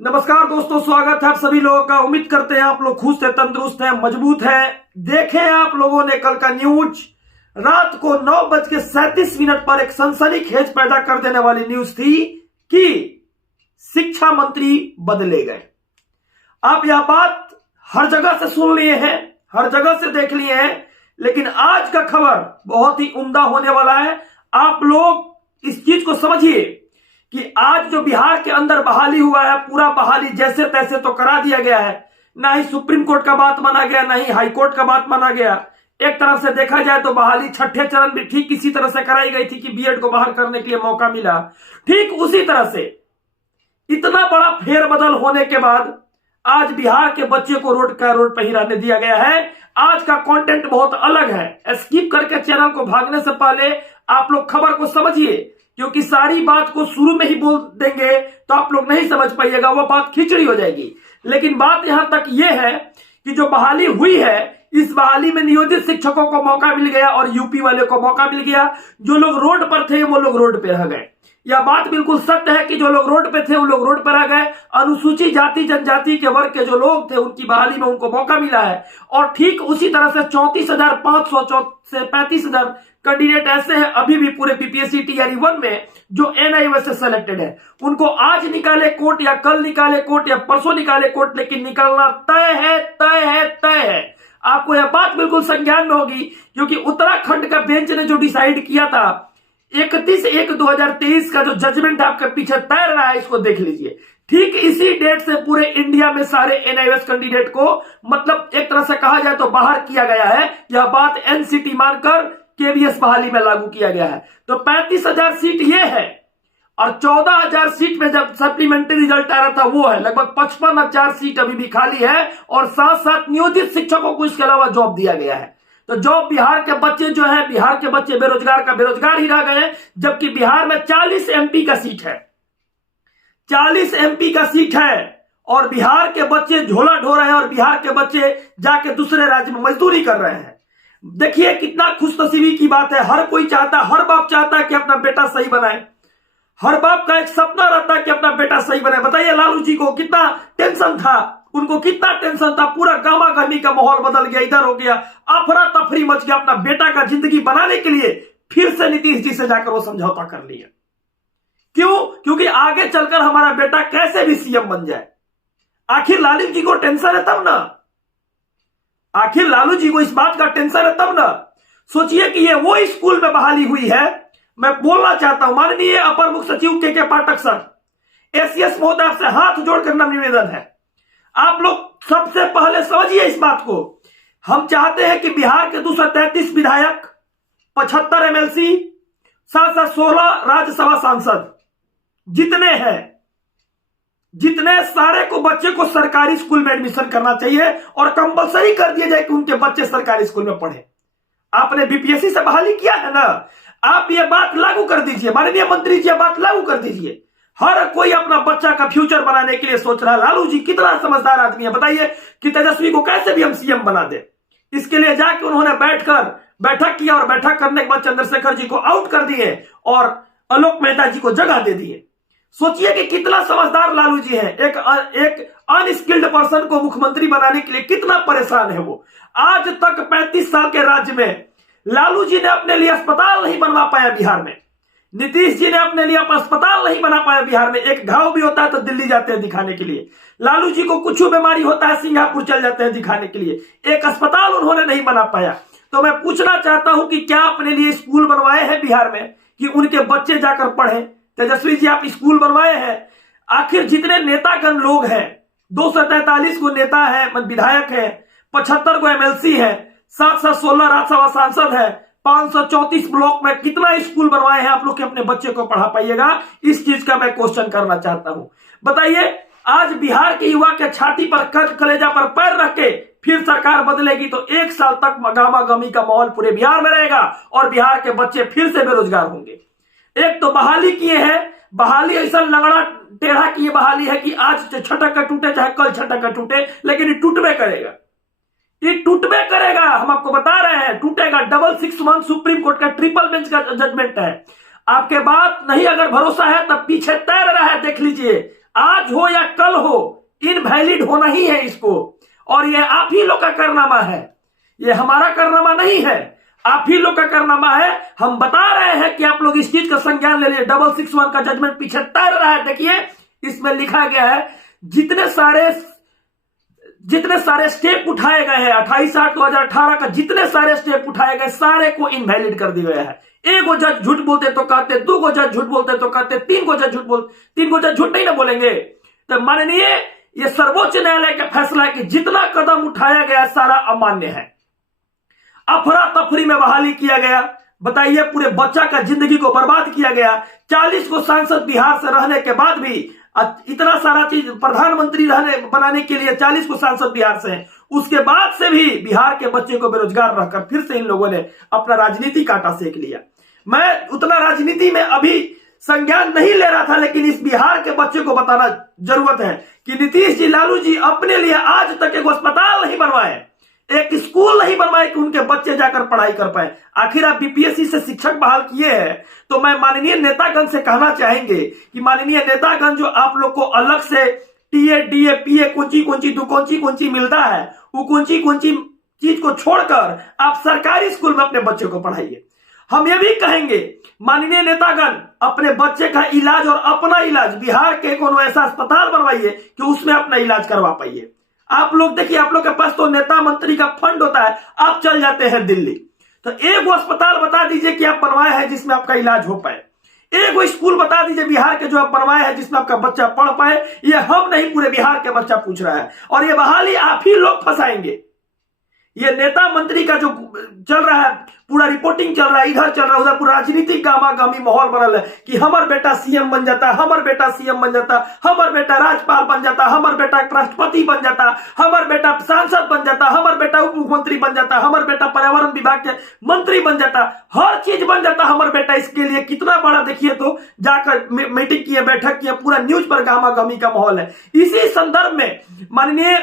नमस्कार दोस्तों, स्वागत है आप सभी लोगों का। उम्मीद करते हैं आप लोग खुश है, तंदुरुस्त है, मजबूत है। देखें आप लोगों ने कल का न्यूज, रात को 9:37 पर एक सनसनीखेज पैदा कर देने वाली न्यूज थी कि शिक्षा मंत्री बदले गए। आप यह बात हर जगह से सुन लिए हैं, हर जगह से देख लिए हैं, लेकिन आज का खबर बहुत ही उम्दा होने वाला है। आप लोग इस चीज को समझिए कि आज जो बिहार के अंदर बहाली हुआ है, पूरा बहाली जैसे तैसे तो करा दिया गया है। ना ही सुप्रीम कोर्ट का बात माना गया, ना ही हाई कोर्ट का बात माना गया। एक तरफ से देखा जाए तो बहाली छठे चरण में ठीक इसी तरह से कराई गई थी कि बीएड को बाहर करने के लिए मौका मिला। ठीक उसी तरह से इतना बड़ा फेरबदल होने के बाद आज बिहार के बच्चे को रोड पर ही रहने दिया गया है। आज का कंटेंट बहुत अलग है। स्किप करके चैनल को भागने से पहले आप लोग खबर को समझिए, क्योंकि सारी बात को शुरू में ही बोल देंगे तो आप लोग नहीं समझ पाइएगा, वो बात खिचड़ी हो जाएगी। लेकिन बात यहां तक यह है कि जो बहाली हुई है, इस बहाली में नियोजित शिक्षकों को मौका मिल गया और यूपी वाले को मौका मिल गया। जो लोग रोड पर थे वो लोग रोड पे रह गए। यह बात बिल्कुल सत्य है कि जो लोग रोड पे थे वो लोग रोड पर रह गए। अनुसूचित जाति जनजाति के वर्ग के जो लोग थे उनकी बहाली में उनको मौका मिला है। और ठीक उसी तरह से 34,500 से 35,000 कैंडिडेट ऐसे हैं अभी भी पूरे पीपीएससी टीआरई 1 में जो एनआईओएस से सेलेक्टेड है। उनको आज निकाले कोर्ट या कल निकाले कोर्ट या परसों निकाले कोर्ट, लेकिन निकालना तय है, तय है, तय है। आपको यह बात बिल्कुल संज्ञान में होगी, क्योंकि उत्तराखंड का बेंच ने जो डिसाइड किया था 31/1/2023 का जो जजमेंट आपके पीछे तैर रहा है, इसको देख लीजिए। ठीक इसी डेट से पूरे इंडिया में सारे एनआईओएस कैंडिडेट को मतलब एक तरह से कहा जाए तो बाहर किया गया है। यह बात एनसीटी मानकर केवीएस बहाली में लागू किया गया है। तो 35,000 सीट ये है और 14,000 सीट में जब सप्लीमेंट्री रिजल्ट आ रहा था वो है। लगभग 55,000 सीट अभी भी खाली है और साथ साथ नियोजित शिक्षकों को इसके अलावा जॉब दिया गया है। तो जॉब बिहार के बच्चे जो है, बिहार के बच्चे बेरोजगार का बेरोजगार ही रह गए, जबकि बिहार में 40 एमपी का सीट है, 40 एमपी का सीट है और बिहार के बच्चे झोला ढो रहे हैं और बिहार के बच्चे जाके दूसरे राज्य में मजदूरी कर रहे हैं। देखिए कितना खुशनसीबी की बात है। हर कोई चाहता है, हर बाप चाहता है कि अपना बेटा सही बनाए। हर बाप का एक सपना रहता है कि अपना बेटा सही बनाए। बताइए लालू जी को कितना टेंशन था, उनको कितना टेंशन था। पूरा गामा गर्मी का माहौल बदल गया, इधर हो गया, अफरा तफरी मच गया। अपना बेटा का जिंदगी बनाने के लिए फिर से नीतीश जी से जाकर वो समझौता कर लिया। क्यों? क्योंकि आगे चलकर हमारा बेटा कैसे भी सीएम बन जाए। आखिर लालू जी को टेंशन है तब ना, आखिर लालू जी को इस बात का टेंशन है तब ना। सोचिए कि ये वो स्कूल में बहाली हुई है। मैं बोलना चाहता हूं माननीय अपर मुख्य सचिव के पाठक सर, एसीएस महोदय से हाथ जोड़कर निवेदन है, आप लोग सबसे पहले समझिए इस बात को। हम चाहते हैं कि बिहार के 233 विधायक, 75 एमएलसी, साथ साथ 16 राज्यसभा सांसद जितने सारे को बच्चे को सरकारी स्कूल में एडमिशन करना चाहिए और कंपलसरी कर दिया जाए कि उनके बच्चे सरकारी स्कूल में पढ़े। आपने बीपीएससी से बहाली किया है ना, आप ये बात लागू कर दीजिए। माननीय मंत्री जी, बात लागू कर दीजिए। हर कोई अपना बच्चा का फ्यूचर बनाने के लिए सोच रहा है। लालू जी कितना समझदार आदमी है। बताइए कि तेजस्वी को कैसे भी हम सीएम बना दे। इसके लिए जाके उन्होंने बैठक किया और बैठक करने के बाद चंद्रशेखर जी को आउट कर दिए और आलोक मेहता जी को जगह दे दिए। सोचिए कि कितना समझदार लालू जी है। एक अनस्किल्ड पर्सन को मुख्यमंत्री बनाने के लिए कितना परेशान है वो। आज तक 35 साल के राज्य में लालू जी ने अपने लिए अस्पताल नहीं बनवा पाया बिहार में। नीतीश जी ने अपने लिए अस्पताल नहीं बना पाया बिहार में। एक घाव भी होता है तो दिल्ली जाते हैं दिखाने के लिए। लालू जी को कुछ बीमारी होता है सिंगापुर चल जाते हैं दिखाने के लिए। एक अस्पताल उन्होंने नहीं बना पाया। तो मैं पूछना चाहता हूं कि क्या अपने लिए स्कूल बनवाए हैं बिहार में कि उनके बच्चे जाकर पढ़े? तेजस्वी जी, आप स्कूल बनवाए हैं? आखिर जितने नेतागण लोग हैं, 243 को नेता है, विधायक है, 75 को एमएलसी है, साथ साथ 16 राज्यसभा सांसद है, 534 ब्लॉक में कितना स्कूल बनवाए हैं आप लोग के अपने बच्चे को पढ़ा पाइएगा? इस चीज का मैं क्वेश्चन करना चाहता हूं। बताइए, आज बिहार के युवा के छाती पर कलेजा पर पैर रख के फिर सरकार बदलेगी तो 1 साल तक गामा गमी का माहौल पूरे बिहार में रहेगा और बिहार के बच्चे फिर से बेरोजगार होंगे। एक तो बहाली किए हैं, बहाली ऐसा लंगड़ा टेढ़ा की बहाली है कि आज छटक का टूटे चाहे कल छटक का टूटे, लेकिन ये टूटबे करेगा, ये टूटबे करेगा। हम आपको बता रहे हैं टूटेगा। 661 सुप्रीम कोर्ट का ट्रिपल बेंच का जजमेंट है। आपके बात नहीं अगर भरोसा है तब पीछे तैर रहा है, देख लीजिए। आज हो या कल हो, इनवैलिड होना ही है इसको। और ये आप ही लोग का कारनामा है, ये हमारा कारनामा नहीं है, आप ही लोग का कारनामा है। हम बता रहे हैं कि आप लोग इस चीज का संज्ञान ले लिए। 661 का जजमेंट पीछे तैर रहा है। देखिए इसमें लिखा गया है जितने सारे स्टेप उठाए गए हैं 28/8/2018 का, जितने सारे स्टेप उठाए गए सारे को इनवैलिड कर दिया गया है। एक गो जज झूठ बोलते तो कहते, दो गो जज झूठ बोलते तो कहते, तीन गो जज झूठ नहीं ना बोलेंगे। तो माननीय ये सर्वोच्च न्यायालय का फैसला है कि जितना कदम उठाया गया सारा अमान्य है। अफरा तफरी में बहाली किया गया, बताइए पूरे बच्चा का जिंदगी को बर्बाद किया गया। 40 को सांसद बिहार से रहने के बाद भी इतना सारा चीज प्रधानमंत्री बनाने के लिए 40 को सांसद बिहार से हैं, उसके बाद से भी बिहार के बच्चे को बेरोजगार रहकर फिर से इन लोगों ने अपना राजनीति कांटा सेक लिया। मैं उतना राजनीति में अभी संज्ञान नहीं ले रहा था, लेकिन इस बिहार के बच्चे को बताना जरूरत है कि नीतीश जी, लालू जी अपने लिए आज तक एक अस्पताल नहीं बनवाए, एक स्कूल नहीं बनवाए कि उनके बच्चे जाकर पढ़ाई कर पाए। आखिर आप बीपीएससी से शिक्षक बहाल किए हैं, तो मैं माननीय नेतागण से कहना चाहेंगे कि माननीय नेतागण, जो आप लोग को अलग से टीए डीए पीए कौन सी मिलता है, वो कौन सी चीज को छोड़कर आप सरकारी स्कूल में अपने बच्चे को पढ़ाइए। हम ये भी कहेंगे माननीय नेतागण, अपने बच्चे का इलाज और अपना इलाज बिहार के कोनो ऐसा अस्पताल बनवाइए कि उसमें अपना इलाज करवा पाइए। आप लोग देखिए, आप लोग के पास तो नेता मंत्री का फंड होता है, आप चल जाते हैं दिल्ली, तो एक वो अस्पताल बता दीजिए कि आप बनवाए हैं जिसमें आपका इलाज हो पाए। एक वो स्कूल बता दीजिए बिहार के जो आप बनवाए हैं जिसमें आपका बच्चा पढ़ पाए। ये हम नहीं, पूरे बिहार के बच्चा पूछ रहा है, और ये बहाली आप ही लोग फंसाएंगे। ये नेता मंत्री का जो चल रहा है, पूरा रिपोर्टिंग चल रहा है, इधर चल रहा है उधर, पूरा राजनीतिक गामा-गामी माहौल बनल है कि हमार बेटा सीएम बन जाता, हमार बेटा सीएम बन जाता, हमार बेटा राज्यपाल बन जाता, हमार बेटा राष्ट्रपति बन जाता, हमार बेटा सांसद बन जाता, हमार बेटा उप मुख्यमंत्री बन जाता, हमार बेटा पर्यावरण विभाग के मंत्री बन जाता, हर चीज बन जाता हमार बेटा। इसके लिए कितना बड़ा देखिए, तो जाकर मीटिंग किए, बैठक किए, पूरा न्यूज पर गामा-गामी का माहौल है। इसी संदर्भ में माननीय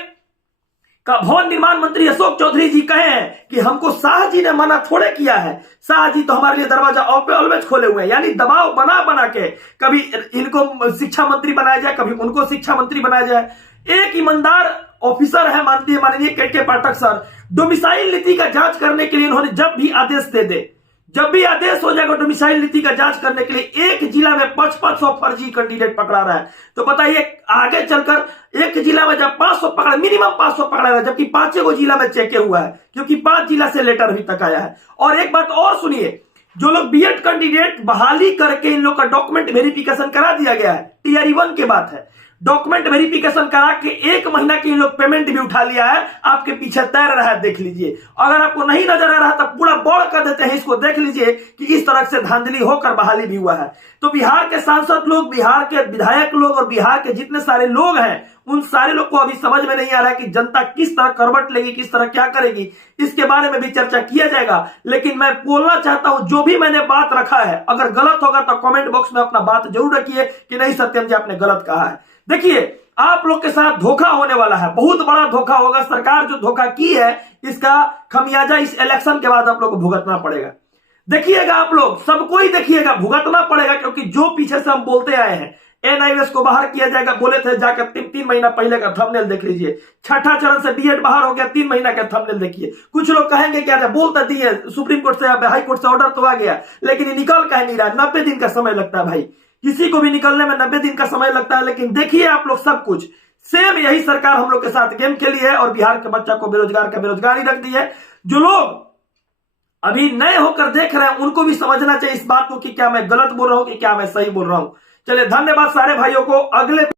का भवन निर्माण मंत्री अशोक चौधरी जी कहे हैं कि हमको शाह जी ने मना थोड़े किया है, शाह जी तो हमारे लिए दरवाजा ऑलवेज खोले हुए हैं। यानी दबाव बना बना के कभी इनको शिक्षा मंत्री बनाया जाए, कभी उनको शिक्षा मंत्री बनाया जाए। एक ईमानदार ऑफिसर है माननीय के पाठक सर, डोमिसाइल नीति का जांच करने के लिए इन्होंने जब भी आदेश दे दे, जब भी आदेश हो जाएगा डोमिसाइल नीति का जांच करने के लिए, एक जिला में 500 फर्जी कैंडिडेट पकड़ा रहा है। तो बताइए आगे चलकर एक जिला में जब 500 पकड़ा, मिनिमम 500 पकड़ा रहा है, जबकि 5 जिला में चेक हुआ है, क्योंकि 5 जिला से लेटर अभी तक आया है। और एक बात और सुनिए, जो लोग बीएड कैंडिडेट बहाली करके इन लोग का डॉक्यूमेंट वेरिफिकेशन करा दिया गया है, टीआरई 1 की बात है, डॉक्यूमेंट वेरिफिकेशन करा के 1 महीना के इन लोग पेमेंट भी उठा लिया है, आपके पीछे तैर रहा है, देख लीजिए। अगर आपको नहीं नजर आ रहा तो पूरा बोर्ड कर देते हैं, इसको देख लीजिए कि इस तरह से धांधली होकर बहाली भी हुआ है। तो बिहार के सांसद लोग, बिहार के विधायक लोग और बिहार के जितने सारे लोग हैं, उन सारे लोग को अभी समझ में नहीं आ रहा है कि जनता किस तरह करवट लेगी, किस तरह क्या करेगी, इसके बारे में भी चर्चा किया जाएगा। लेकिन मैं बोलना चाहता हूं, जो भी मैंने बात रखा है, अगर गलत होगा तो कमेंट बॉक्स में अपना बात जरूर रखिए कि नहीं सत्यम जी आपने गलत कहा है। देखिए आप लोग के साथ धोखा होने वाला है, बहुत बड़ा धोखा होगा। सरकार जो धोखा की है, इसका खमियाजा इस इलेक्शन के बाद आप लोग को भुगतना पड़ेगा। देखिएगा, आप लोग सबको ही देखिएगा, भुगतना पड़ेगा, क्योंकि जो पीछे से हम बोलते आए हैं, एनआईएस को बाहर किया जाएगा, बोले थे जाकर 3 महीना पहले का थंबनेल देख लीजिए। छठा चरण से बीएड बाहर हो गया, 3 महीना का थंबनेल देखिए। कुछ लोग कहेंगे क्या बोल तो दिए, सुप्रीम कोर्ट से हाई कोर्ट से ऑर्डर तो आ गया, लेकिन निकल कह नहीं रहा। 90 दिन का समय लगता है भाई, किसी को भी निकलने में 90 दिन का समय लगता है। लेकिन देखिए आप लोग, सब कुछ सेम यही सरकार हम लोग के साथ गेम खेली है और बिहार के बच्चा को बेरोजगार का बेरोजगारी रख दी है। जो लोग अभी नए होकर देख रहे हैं, उनको भी समझना चाहिए इस बात को कि क्या मैं गलत बोल रहा हूं कि क्या मैं सही बोल रहा हूं। चलिए, धन्यवाद सारे भाइयों को। अगले